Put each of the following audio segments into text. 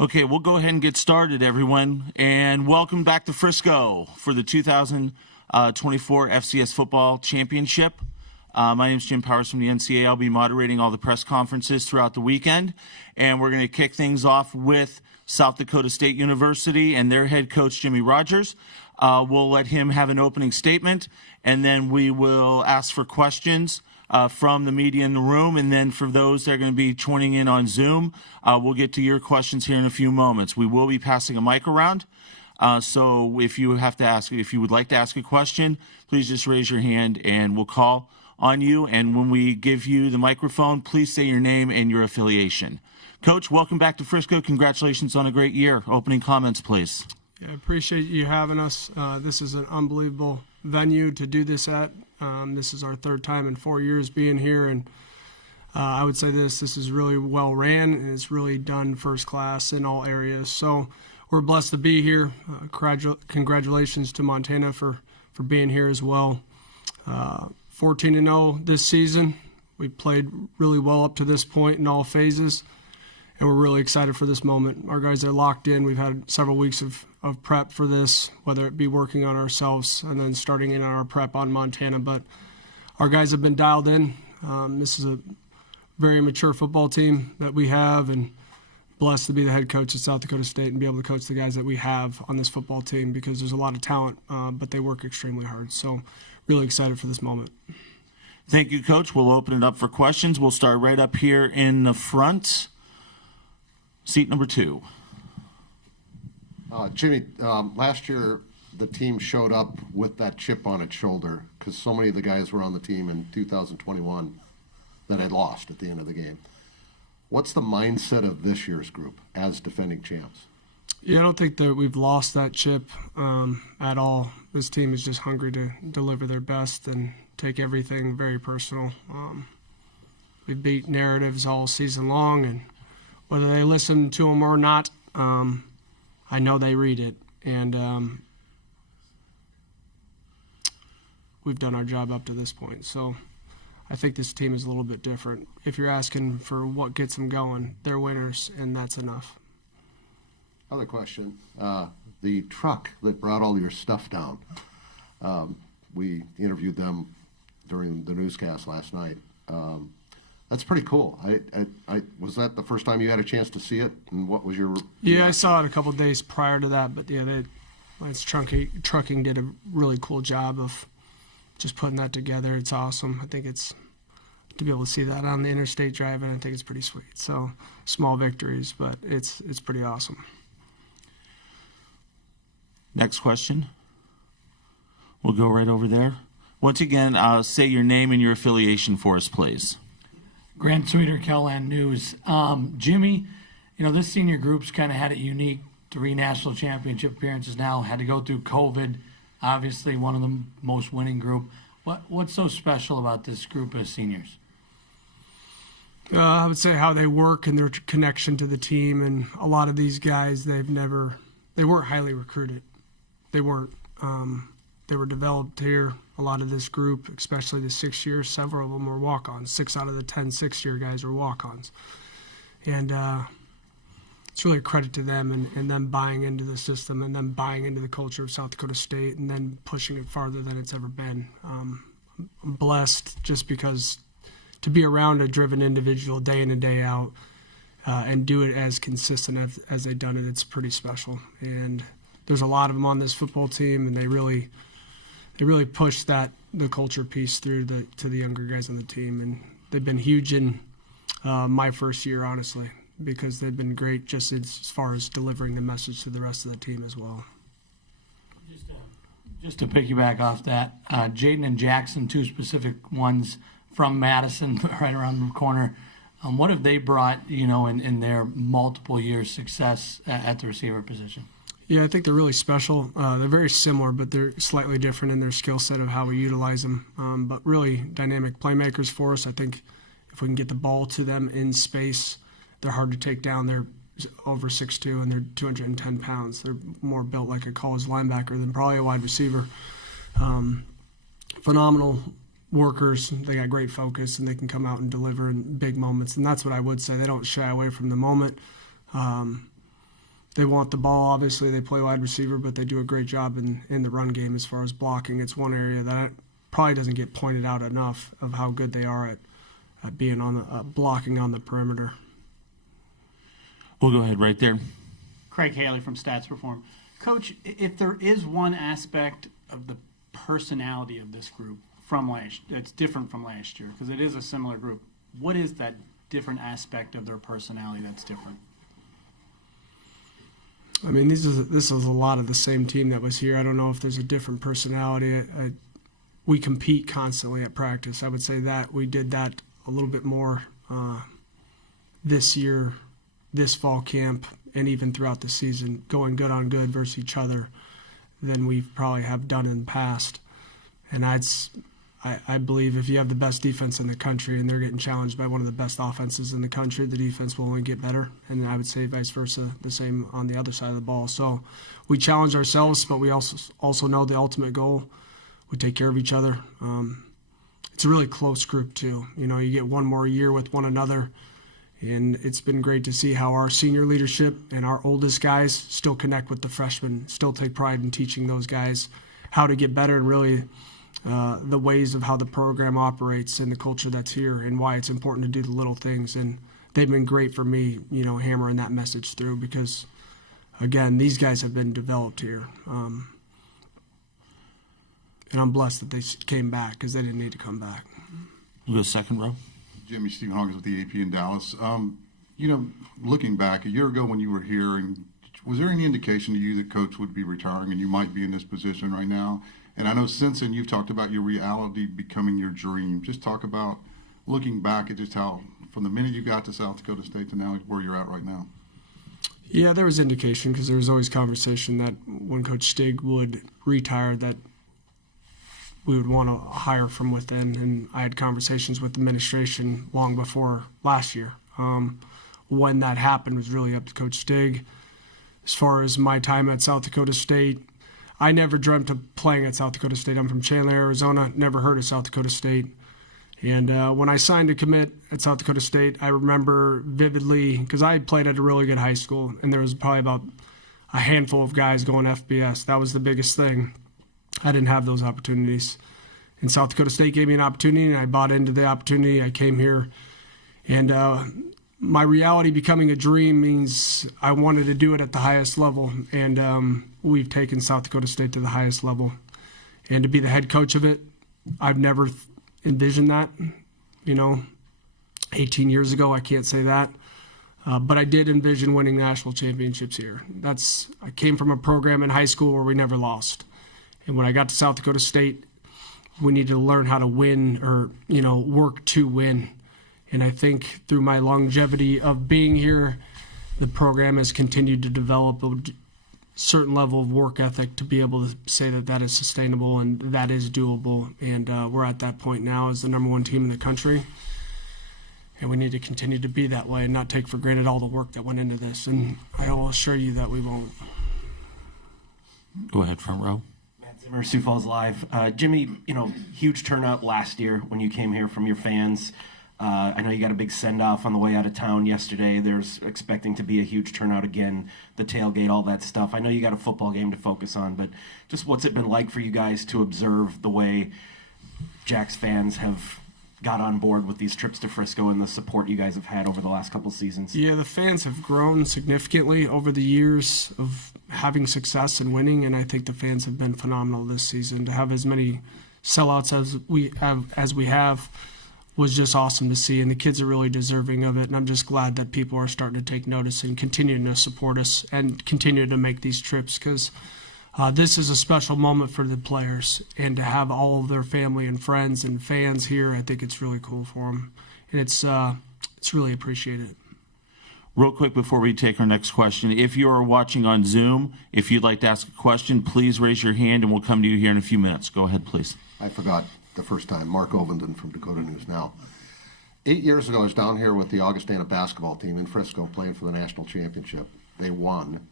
Okay, we'll go ahead and get started, everyone. And welcome back to Frisco for the 2024 FCS Football Championship. My name is Jim Powers from the NCAA. I'll be moderating all the press conferences throughout the weekend. And we're going to kick things off with South Dakota State University and their head coach, Jimmy Rogers. We'll let him have an opening statement, and then we will ask for questions from the media in the room, and then for those that are going to be joining in on Zoom, we'll get to your questions here in a few moments. We will be passing a mic around, so if you would like to ask a question, please just raise your hand and we'll call on you. And when we give you the microphone, please say your name and your affiliation. Coach, welcome back to Frisco. Congratulations on a great year. Opening comments, please. Yeah, I appreciate you having us. This is an unbelievable venue to do this at. This is our third time in 4 years being here, and I would say this is really well ran, and it's really done first class in all areas. So we're blessed to be here. Congratulations to Montana for being here as well. 14-0 this season. We played really well up to this point in all phases, and we're really excited for this moment. Our guys are locked in. We've had several weeks of prep for this, whether it be working on ourselves and then starting in our prep on Montana. But our guys have been dialed in. This is a very mature football team that we have, and blessed to be the head coach at South Dakota State and be able to coach the guys that we have on this football team, because there's a lot of talent, but they work extremely hard. So really excited for this moment. Thank you, Coach. We'll open it up for questions. We'll start right up here in the front. Seat number 2. Jimmy, last year the team showed up with that chip on its shoulder because so many of the guys were on the team in 2021 that had lost at the end of the game. What's the mindset of this year's group as defending champs? Yeah, I don't think that we've lost that chip at all. This team is just hungry to deliver their best and take everything very personal. We beat narratives all season long, and whether they listen to them or not, I know they read it, and we've done our job up to this point. So I think this team is a little bit different. If you're asking for what gets them going, they're winners, and that's enough. Other question, the truck that brought all your stuff down, we interviewed them during the newscast last night. That's pretty cool. I was that the first time you had a chance to see it, and what was your? Yeah, I saw it a couple of days prior to that, but yeah, trucking did a really cool job of just putting that together. It's awesome. I think it's to be able to see that on the interstate driving. I think it's pretty sweet. So small victories, but it's pretty awesome. Next question. We'll go right over there. Once again, say your name and your affiliation for us, please. Grant Sweeter, Kelland News. Jimmy, this senior group's kind of had it unique. 3 national championship appearances now, had to go through COVID. Obviously, one of the most winning group. What's so special about this group of seniors? I would say how they work and their connection to the team. And a lot of these guys, they weren't highly recruited. They weren't. They were developed here. A lot of this group, especially the 6 years, several of them were walk-ons. 6 out of the 10 6-year guys were walk-ons. And it's really a credit to them and them buying into the system and them buying into the culture of South Dakota State and then pushing it farther than it's ever been. I'm blessed just because to be around a driven individual day in and day out and do it as consistent as they've done it, it's pretty special. And there's a lot of them on this football team, and they really push the culture piece through to the younger guys on the team, and they've been huge in my first year, honestly, because they've been great just as far as delivering the message to the rest of the team as well. Just to piggyback off that, Jaden and Jackson, 2 specific ones from Madison, right around the corner. What have they brought, in their multiple years success at the receiver position? Yeah, I think they're really special. They're very similar, but they're slightly different in their skill set of how we utilize them. But really dynamic playmakers for us. I think if we can get the ball to them in space, they're hard to take down. They're over 6'2", and they're 210 pounds. They're more built like a college linebacker than probably a wide receiver. Phenomenal workers. They got great focus, and they can come out and deliver in big moments. And that's what I would say. They don't shy away from the moment. they want the ball. Obviously, they play wide receiver, but they do a great job in the run game as far as blocking. It's one area that probably doesn't get pointed out enough of how good they are at being on the blocking on the perimeter. We'll go ahead right there. Craig Haley from Stats Perform. Coach, if there is one aspect of the personality of this group that's different from last year, because it is a similar group, what is that different aspect of their personality that's different? I mean, this is a lot of the same team that was here. I don't know if there's a different personality. We compete constantly at practice. I would say that we did that a little bit more this year, this fall camp, and even throughout the season, going good on good versus each other than we probably have done in the past. And I believe if you have the best defense in the country and they're getting challenged by one of the best offenses in the country, the defense will only get better. And I would say vice versa, the same on the other side of the ball. So we challenge ourselves, but we also know the ultimate goal. We take care of each other. It's a really close group too. You know, you get one more year with one another, and it's been great to see how our senior leadership and our oldest guys still connect with the freshmen, still take pride in teaching those guys how to get better and really the ways of how the program operates and the culture that's here and why it's important to do the little things. And they've been great for me, you know, hammering that message through because, again, these guys have been developed here. And I'm blessed that they came back because they didn't need to come back. We'll go second row. Jimmy Stephen Hawkins with the AP in Dallas. You know, looking back a year ago when you were here, and was there any indication to you that Coach would be retiring and you might be in this position right now? And I know since then you've talked about your reality becoming your dream. Just talk about looking back at just how, from the minute you got to South Dakota State to now where you're at right now. Yeah, there was indication because there was always conversation that when Coach Stig would retire that we would want to hire from within. And I had conversations with the administration long before last year. When that happened was really up to Coach Stig. As far as my time at South Dakota State, I never dreamt of playing at South Dakota State. I'm from Chandler, Arizona, never heard of South Dakota State. And when I signed to commit at South Dakota State, I remember vividly, because I played at a really good high school, and there was probably about a handful of guys going FBS. That was the biggest thing. I didn't have those opportunities. And South Dakota State gave me an opportunity, and I bought into the opportunity. I came here, and my reality becoming a dream means I wanted to do it at the highest level, and we've taken South Dakota State to the highest level. And to be the head coach of it, I've never envisioned that. You know, 18 years ago, I can't say that. But I did envision winning national championships here. I came from a program in high school where we never lost. And when I got to South Dakota State, we needed to learn how to win or, you know, work to win. And I think through my longevity of being here, the program has continued to develop a certain level of work ethic to be able to say that that is sustainable and that is doable. And we're at that point now as the number one team in the country. And we need to continue to be that way and not take for granted all the work that went into this. And I will assure you that we won't. Go ahead, front row. Matt Zimmer, Sioux Falls Live. Jimmy, you know, huge turnout last year when you came here from your fans. I know you got a big send-off on the way out of town yesterday. There's expecting to be a huge turnout again, the tailgate, all that stuff. I know you got a football game to focus on, but just what's it been like for you guys to observe the way Jack's fans have got on board with these trips to Frisco and the support you guys have had over the last couple seasons? Yeah, the fans have grown significantly over the years of having success and winning, and I think the fans have been phenomenal this season. To have as many sellouts as we have was just awesome to see, and the kids are really deserving of it, and I'm just glad that people are starting to take notice and continuing to support us and continue to make these trips because this is a special moment for the players, and to have all of their family and friends and fans here, I think it's really cool for them, and it's really appreciated. Real quick before we take our next question, if you are watching on Zoom, if you'd like to ask a question, please raise your hand and we'll come to you here in a few minutes. Go ahead, please. I forgot the first time. Mark Ovenden from Dakota News Now. 8 years ago, I was down here with the Augustana basketball team in Frisco playing for the national championship. They won,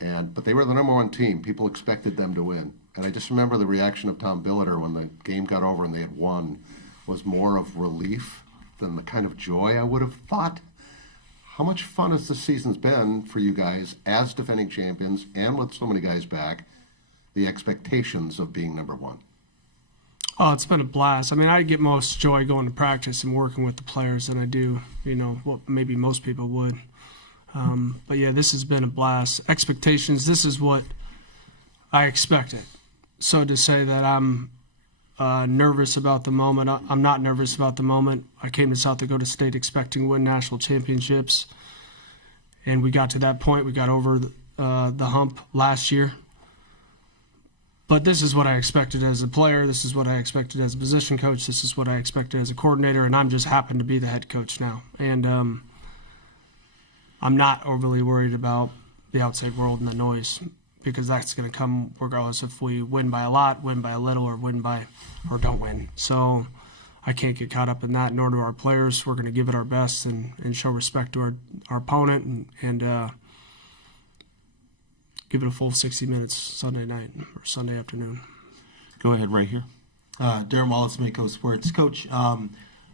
but they were the number one team. People expected them to win. And I just remember the reaction of Tom Billiter when the game got over and they had won was more of relief than the kind of joy I would have thought. how much fun has this season's been for you guys as defending champions and with so many guys back, the expectations of being number one? Oh, it's been a blast. I mean, I get most joy going to practice and working with the players than I do, what maybe most people would. But yeah, this has been a blast. Expectations, this is what I expected. So to say that I'm nervous about the moment, I'm not nervous about the moment. I came to South Dakota State expecting to win national championships, and we got to that point. We got over the hump last year. But this is what I expected as a player. This is what I expected as a position coach. This is what I expected as a coordinator, and I'm just happen to be the head coach now. And I'm not overly worried about the outside world and the noise, because that's going to come regardless if we win by a lot, win by a little, or or don't win. So I can't get caught up in that, nor do our players. We're going to give it our best and show respect to our opponent and give it a full 60 minutes Sunday night or Sunday afternoon. Go ahead right here. Darren Wallace, Mako Sports. Coach,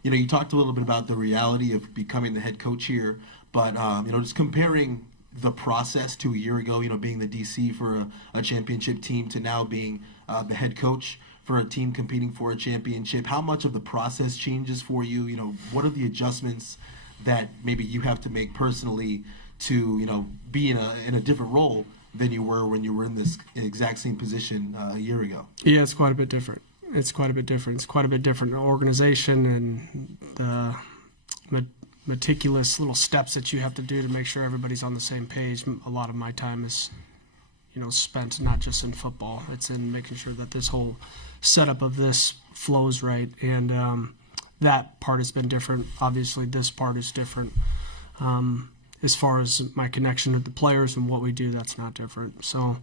you talked a little bit about the reality of becoming the head coach here, but, just comparing the process to a year ago, being the DC for a championship team to now being the head coach for a team competing for a championship, how much of the process changes for you? What are the adjustments that maybe you have to make personally to, be in a different role than you were when you were in this exact same position a year ago? Yeah, it's quite a bit different. It's quite a bit different organization and the meticulous little steps that you have to do to make sure everybody's on the same page. A lot of my time is, spent not just in football. It's in making sure that this whole setup of this flows right. And that part has been different. Obviously, this part is different. As far as my connection with the players and what we do, that's not different. So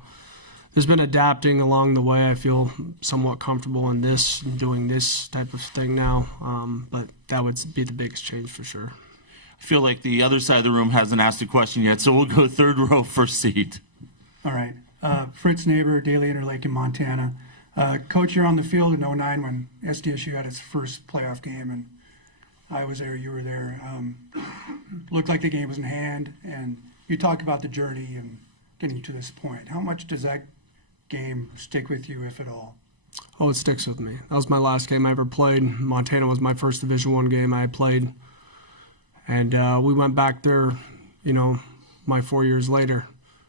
there's been adapting along the way. I feel somewhat comfortable in this, doing this type of thing now, but that would be the biggest change for sure. I feel like the other side of the room hasn't asked a question yet, so we'll go third row, first seat. All right. Fritz Neighbor, Daily Interlake in Montana. Coach, you're on the field in 2009 when SDSU had its first playoff game, and I was there, you were there. Looked like the game was in hand, and you talked about the journey and getting to this point. How much does that game stick with you, if at all? Oh, it sticks with me. That was my last game I ever played. Montana was my first Division I game I played. And we went back there, my 4 years later,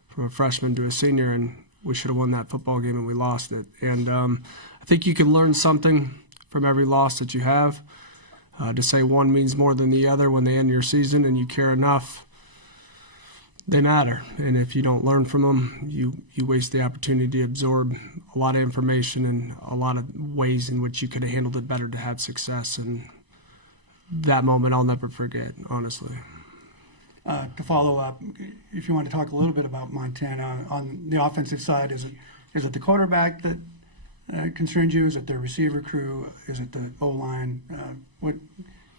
from a freshman to a senior, and we should have won that football game, and we lost it. And I think you can learn something from every loss that you have. To say one means more than the other when they end your season and you care enough, they matter. And if you don't learn from them, you waste the opportunity to absorb a lot of information and a lot of ways in which you could have handled it better to have success. And that moment I'll never forget, honestly. To follow up, if you want to talk a little bit about Montana, on the offensive side, is it the quarterback that concerns you? Is it the receiver crew? Is it the O-line? What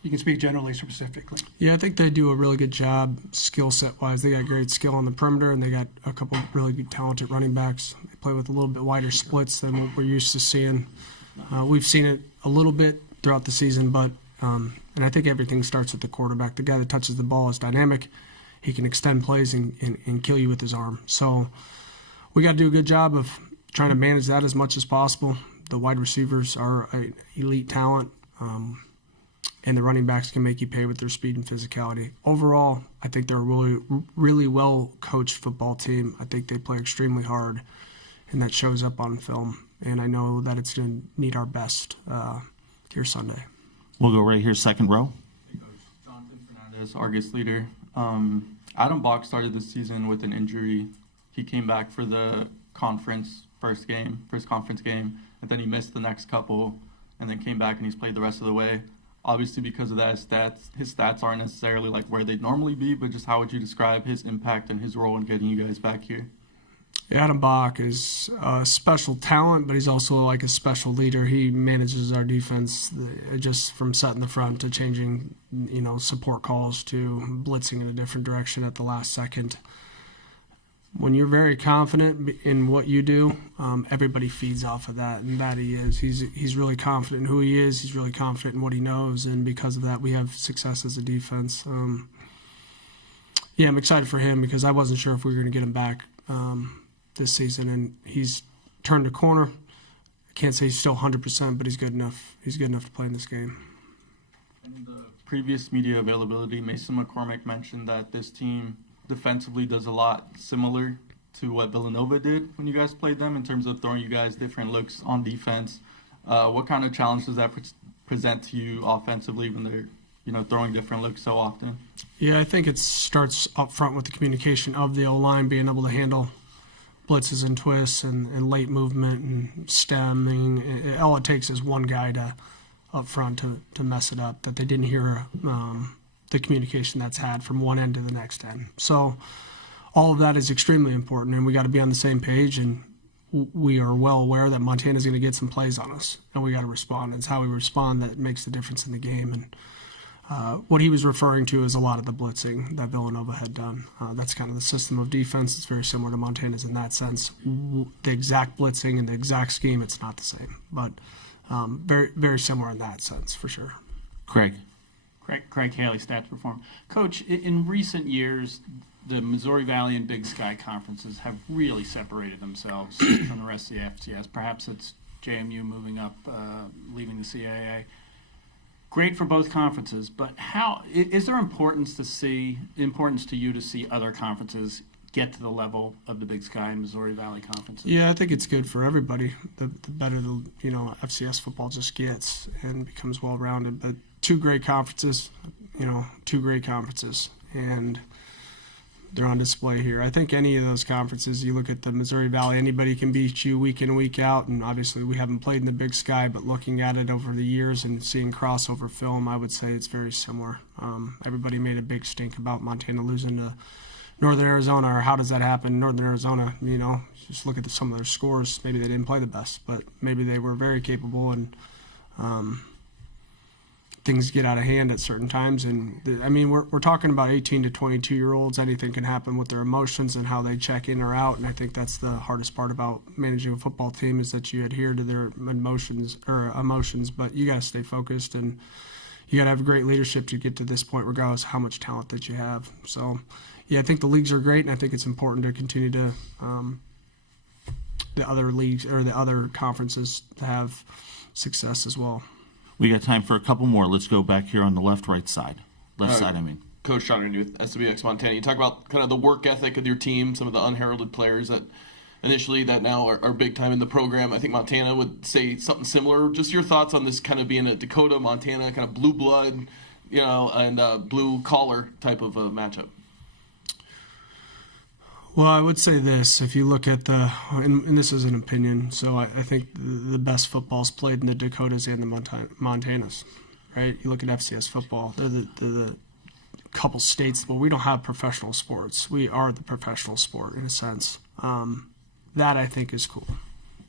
you can speak generally, specifically. Yeah, I think they do a really good job skill set wise. They got great skill on the perimeter, and they got a couple really good, talented running backs. They play with a little bit wider splits than what we're used to seeing. We've seen it a little bit throughout the season, but and I think everything starts with the quarterback. The guy that touches the ball is dynamic. He can extend plays and kill you with his arm. So we got to do a good job of trying to manage that as much as possible. The wide receivers are an elite talent, and the running backs can make you pay with their speed and physicality. Overall, I think they're a really, really well-coached football team. I think they play extremely hard, and that shows up on film. And I know that it's going to need our best here Sunday. We'll go right here, second row. Jonathan Fernandez, Argus leader. Adam Bach started the season with an injury. He came back for the first conference game, and then he missed the next couple, and then came back and he's played the rest of the way. Obviously, because of that, his stats aren't necessarily like where they'd normally be, but just how would you describe his impact and his role in getting you guys back here? Adam Bach is a special talent, but he's also like a special leader. He manages our defense just from setting the front to changing, support calls to blitzing in a different direction at the last second. When you're very confident in what you do, everybody feeds off of that, and that he is. He's really confident in who he is. He's really confident in what he knows, and because of that, we have success as a defense. Yeah, I'm excited for him because I wasn't sure if we were going to get him back this season, and he's turned a corner. I can't say he's still 100%, but he's good enough. He's good enough to play in this game. In the previous media availability, Mason McCormick mentioned that this team defensively does a lot similar to what Villanova did when you guys played them in terms of throwing you guys different looks on defense. What kind of challenge does that present to you offensively when they're throwing different looks so often? Yeah, I think it starts up front with the communication of the O-line being able to handle blitzes and twists and late movement and stemming. All it takes is one guy up front to mess it up, that they didn't hear the communication that's had from one end to the next end. So all of that is extremely important, and we got to be on the same page, and we are well aware that Montana's going to get some plays on us, and we got to respond. It's how we respond that makes the difference in the game. And what he was referring to is a lot of the blitzing that Villanova had done. That's kind of the system of defense. It's very similar to Montana's in that sense. The exact blitzing and the exact scheme, it's not the same, but very, very similar in that sense for sure. Craig. Craig Haley, Stats Perform. Coach, in recent years, the Missouri Valley and Big Sky conferences have really separated themselves from the rest of the FCS. Perhaps it's JMU moving up, leaving the CAA. Great for both conferences, but how is there importance to you to see other conferences get to the level of the Big Sky and Missouri Valley conferences? Yeah, I think it's good for everybody. The better the FCS football just gets and becomes well rounded. But two great conferences, and they're on display here. I think any of those conferences, you look at the Missouri Valley, anybody can beat you week in and week out, and obviously we haven't played in the Big Sky, but looking at it over the years and seeing crossover film, I would say it's very similar. Everybody made a big stink about Montana losing to Northern Arizona, or how does that happen? Northern Arizona, just look at some of their scores. Maybe they didn't play the best, but maybe they were very capable, and things get out of hand at certain times. And we're talking about 18 to 22-year-olds. Anything can happen with their emotions and how they check in or out. And I think that's the hardest part about managing a football team, is that you adhere to their emotions, but you got to stay focused, and you got to have great leadership to get to this point, regardless of how much talent that you have. So, yeah, I think the leagues are great, and I think it's important to continue to the other leagues or the other conferences to have success as well. We got time for a couple more. Let's go back here on the right side. Side, I mean. Coach Sean Randy with SWX Montana. You talk about kind of the work ethic of your team, some of the unheralded players that now are big time in the program. I think Montana would say something similar. Just your thoughts on this kind of being a Dakota, Montana, kind of blue blood, and blue collar type of a matchup. Well, I would say this. If you look at and this is an opinion, so I think the best football's played in the Dakotas and the Montanas, right? You look at FCS football, they're the couple states where we don't have professional sports. We are the professional sport in a sense. That I think is cool.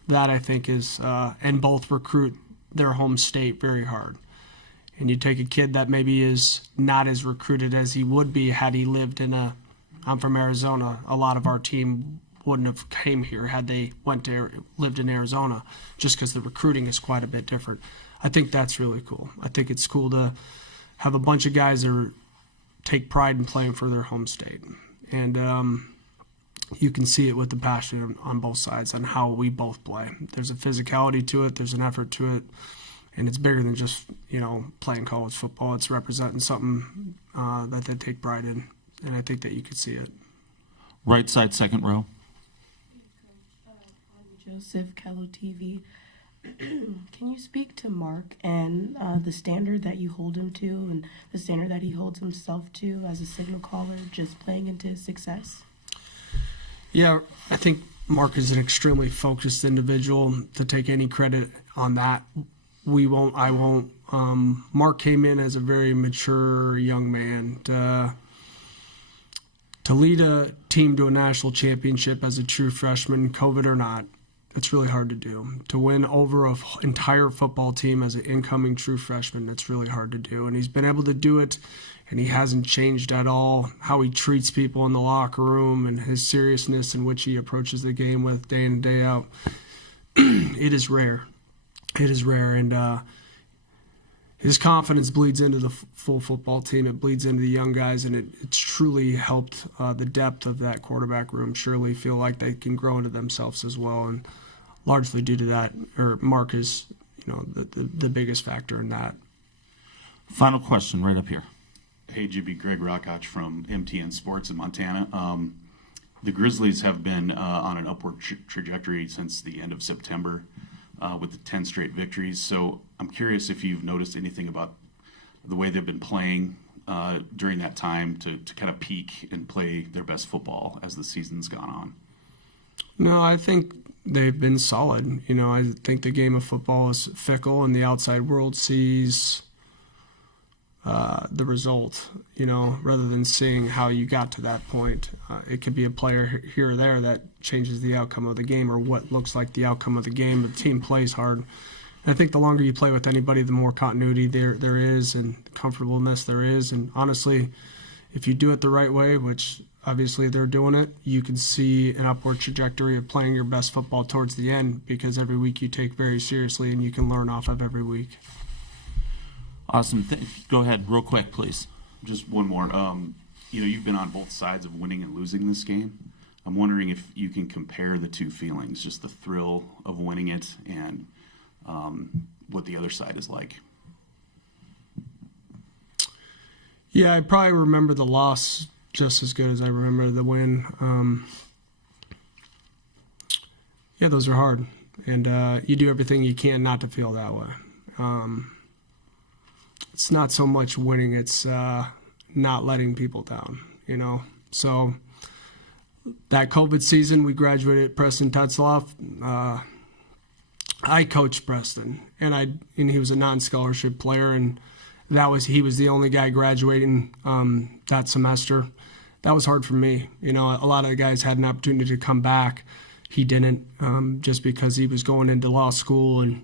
That I think is, and both recruit their home state very hard. And you take a kid that maybe is not as recruited as he would be had he lived I'm from Arizona. A lot of our team wouldn't have came here had they lived in Arizona, just because the recruiting is quite a bit different. I think that's really cool. I think it's cool to have a bunch of guys that take pride in playing for their home state. And you can see it with the passion on both sides on how we both play. There's a physicality to it. There's an effort to it. And it's bigger than just, playing college football. It's representing something that they take pride in. And I think that you could see it. Right side, second row. Joseph, Kello TV. Can you speak to Mark and the standard that you hold him to and the standard that he holds himself to as a signal caller, just playing into his success? Yeah, I think Mark is an extremely focused individual. To take any credit on that, I won't. Mark came in as a very mature young man. To lead a team to a national championship as a true freshman, COVID or not, it's really hard to do. To win over an entire football team as an incoming true freshman, it's really hard to do. And he's been able to do it, and he hasn't changed at all how he treats people in the locker room and his seriousness in which he approaches the game with day in and day out. It is rare. It is rare. And his confidence bleeds into the full football team. It bleeds into the young guys, and it's truly helped the depth of that quarterback room surely feel like they can grow into themselves as well. And largely due to that, or Mark is, the biggest factor in that. Final question right up here. Hey, Jimmy, Greg Rockach from MTN Sports in Montana. The Grizzlies have been on an upward trajectory since the end of September with the 10 straight victories. So I'm curious if you've noticed anything about the way they've been playing during that time to kind of peak and play their best football as the season's gone on. No, I think they've been solid. I think the game of football is fickle, and the outside world sees the result, rather than seeing how you got to that point. It could be a player here or there that changes the outcome of the game, or what looks like the outcome of the game. The team plays hard. And I think the longer you play with anybody, the more continuity there is and comfortableness there is. And honestly, if you do it the right way, which obviously they're doing it, you can see an upward trajectory of playing your best football towards the end, because every week you take very seriously and you can learn off of every week. Awesome. Go ahead real quick, please. Just one more. You've been on both sides of winning and losing this game. I'm wondering if you can compare the two feelings, just the thrill of winning it and what the other side is like. Yeah, I probably remember the loss just as good as I remember the win. Yeah, those are hard. And you do everything you can not to feel that way. It's not so much winning, it's not letting people down, So that COVID season, we graduated Preston Tetzloff. I coached Preston, and he was a non-scholarship player, and he was the only guy graduating that semester. That was hard for me. A lot of the guys had an opportunity to come back. He didn't, just because he was going into law school, and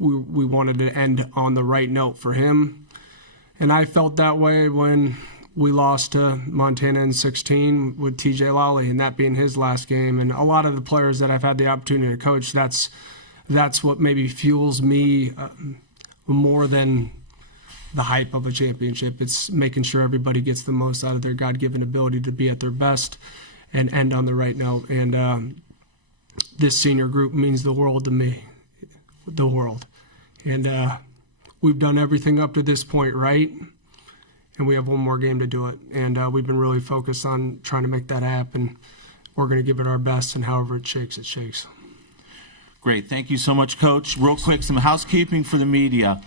we wanted to end on the right note for him. And I felt that way when we lost to Montana in 16 with TJ Lawley, and that being his last game. And a lot of the players that I've had the opportunity to coach, that's what maybe fuels me more than the hype of a championship. It's making sure everybody gets the most out of their God-given ability to be at their best and end on the right note. And this senior group means the world to me. The world. And we've done everything up to this point right, and we have one more game to do it. And we've been really focused on trying to make that happen. We're going to give it our best, and however it shakes, it shakes. Great. Thank you so much, Coach. Real quick, some housekeeping for the media.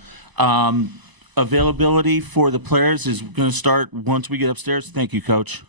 Availability for the players is going to start once we get upstairs. Thank you, Coach.